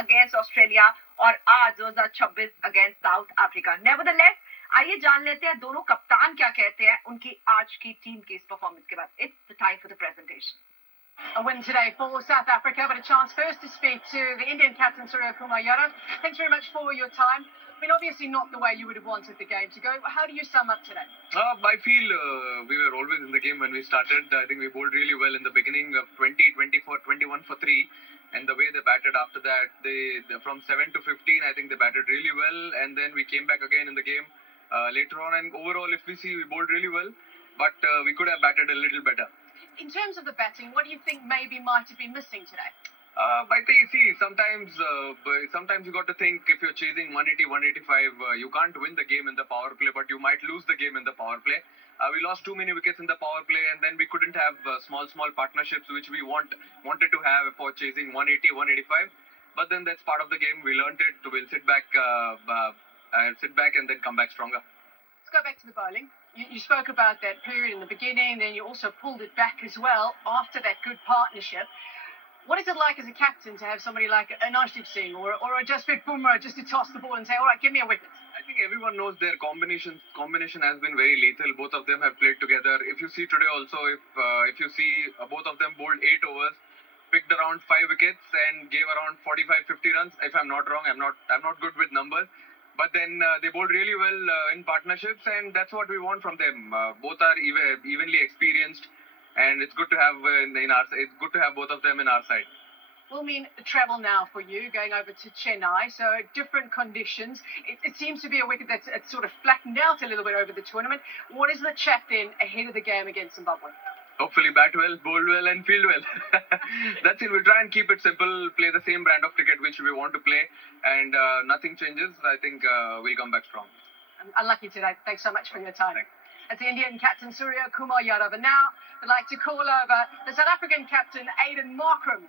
Against Australia और आज 2026 against south Africa. Nevertheless, आइए जान लेते हैं दोनों कप्तान क्या कहते हैं उनकी आज की टीम की इस परफॉर्मेंस के बाद। It's the time for the presentation. A win today for South Africa, but a chance first to speak to the Indian captain, Surya Kumar Yadav. Thanks very much for your time. I mean, obviously not the way you would have wanted the game to go. How do you sum up today? I feel we were always in the game when we started. I think we bowled really well in the beginning of 20, 24, 21 for 3. And the way they batted after that, they from 7 to 15, I think they batted really well. And then we came back again in the game later on. And overall, if we see, we bowled really well. But we could have batted a little better. In terms of the batting, what do you think maybe might have been missing today? I think, see, sometimes you got to think if you're chasing 180, 185, you can't win the game in the power play, but you might lose the game in the power play. We lost too many wickets in the power play, and then we couldn't have small partnerships which we wanted to have for chasing 180, 185. But then that's part of the game. We learned it. We'll sit back and then come back stronger. Let's go back to the bowling. You spoke about that period in the beginning, then you also pulled it back as well after that good partnership. What is it like as a captain to have somebody like an Arshdeep Singh or a Jasprit Bumrah just to toss the ball and say, all right, give me a wicket? I think everyone knows their combination has been very lethal. Both of them have played together. If you see today also, if you see both of them bowled 8 overs, picked around 5 wickets and gave around 45-50 runs. If I'm not wrong, I'm not good with numbers. But then they bowled really well in partnerships, and that's what we want from them. Both are evenly experienced, and it's good to have it's good to have both of them in our side. Will mean travel now for you, going over to Chennai. So different conditions. It seems to be a wicket that's sort of flattened out a little bit over the tournament. What is the chat then ahead of the game against Zimbabwe? Hopefully bat well, bowl well and field well. That's it. We'll try and keep it simple, play the same brand of cricket which we want to play, and nothing changes. I think we'll come back strong. Unlucky today. Thanks so much for your time. Thanks. That's the Indian captain Surya Kumar Yadav. And now I'd like to call over the South African captain Aiden Markram.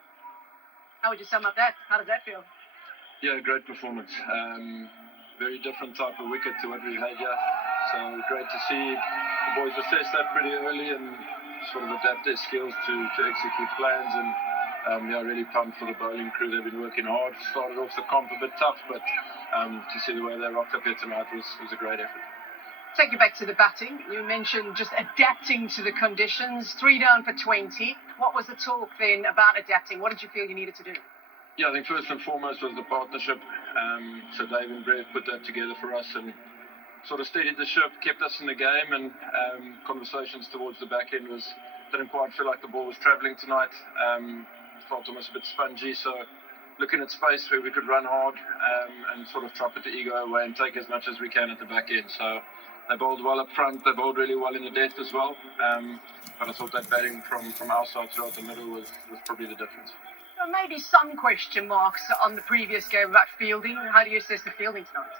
How would you sum up that? How does that feel? Yeah, great performance. Very different type of wicket to what we had here. So great to see the boys assess that pretty early and sort of adapt their skills to execute plans, and really pumped for the bowling crew. They've been working hard. Started off the comp a bit tough, but to see the way they rocked up here tonight was a great effort. Take you back to the batting. You mentioned just adapting to the conditions. 3 down for 20. What was the talk then about adapting? What did you feel you needed to do? Yeah, I think first and foremost was the partnership. So Dave and Brett put that together for us and sort of steadied the ship, kept us in the game, and conversations towards the back end didn't quite feel like the ball was travelling tonight. Felt almost a bit spongy, so looking at space where we could run hard and sort of put the ego away and take as much as we can at the back end. So they bowled well up front, they bowled really well in the depth as well. But I thought that batting from our side throughout the middle was probably the difference. Well, maybe some question marks on the previous game about fielding. How do you assess the fielding tonight?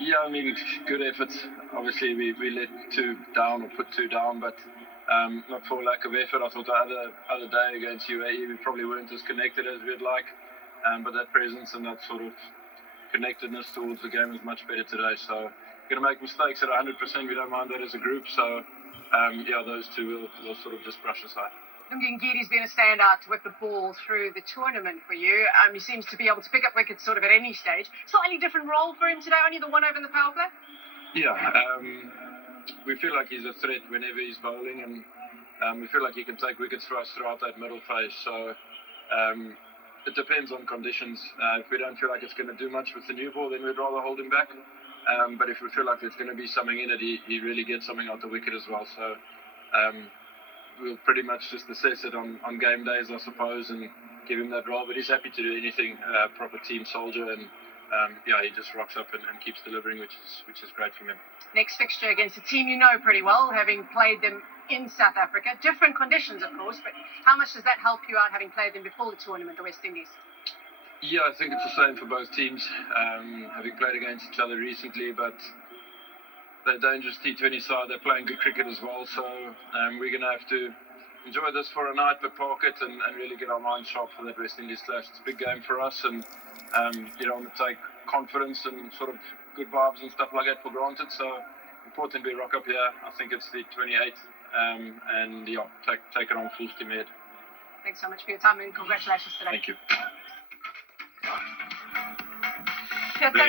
Yeah, I mean, good efforts. Obviously, we let 2 down or put 2 down, but not for lack of effort. I thought the other day against UAE, we probably weren't as connected as we'd like, but that presence and that sort of connectedness towards the game was much better today. So, going to make mistakes at 100%. We don't mind that as a group. So, those 2 will sort of just brush aside. Lungi Ngiri's been a standout with the ball through the tournament for you. He seems to be able to pick up wickets sort of at any stage. Slightly different role for him today, only the one over in the power play? Yeah, we feel like he's a threat whenever he's bowling, and we feel like he can take wickets for us throughout that middle phase. So it depends on conditions. If we don't feel like it's going to do much with the new ball, then we'd rather hold him back. But if we feel like there's going to be something in it, he really gets something out the wicket as well. So we'll pretty much just assess it on game days, I suppose, and give him that role. But he's happy to do anything, proper team soldier, and he just rocks up and keeps delivering, which is great from him. Next fixture against a team you know pretty well, having played them in South Africa. Different conditions, of course, but how much does that help you out, having played them before the tournament, the West Indies? Yeah, I think it's the same for both teams, having played against each other recently, but they're a dangerous T20 side. They're playing good cricket as well, so we're going to have to enjoy this for a night, but park it and really get our minds sharp for that West Indies clash. It's a big game for us, and you don't want to take confidence and sort of good vibes and stuff like that for granted. So important we rock up here. I think it's the 28th, and take it on full steam ahead. Thanks so much for your time and congratulations today. Thank you. Shatan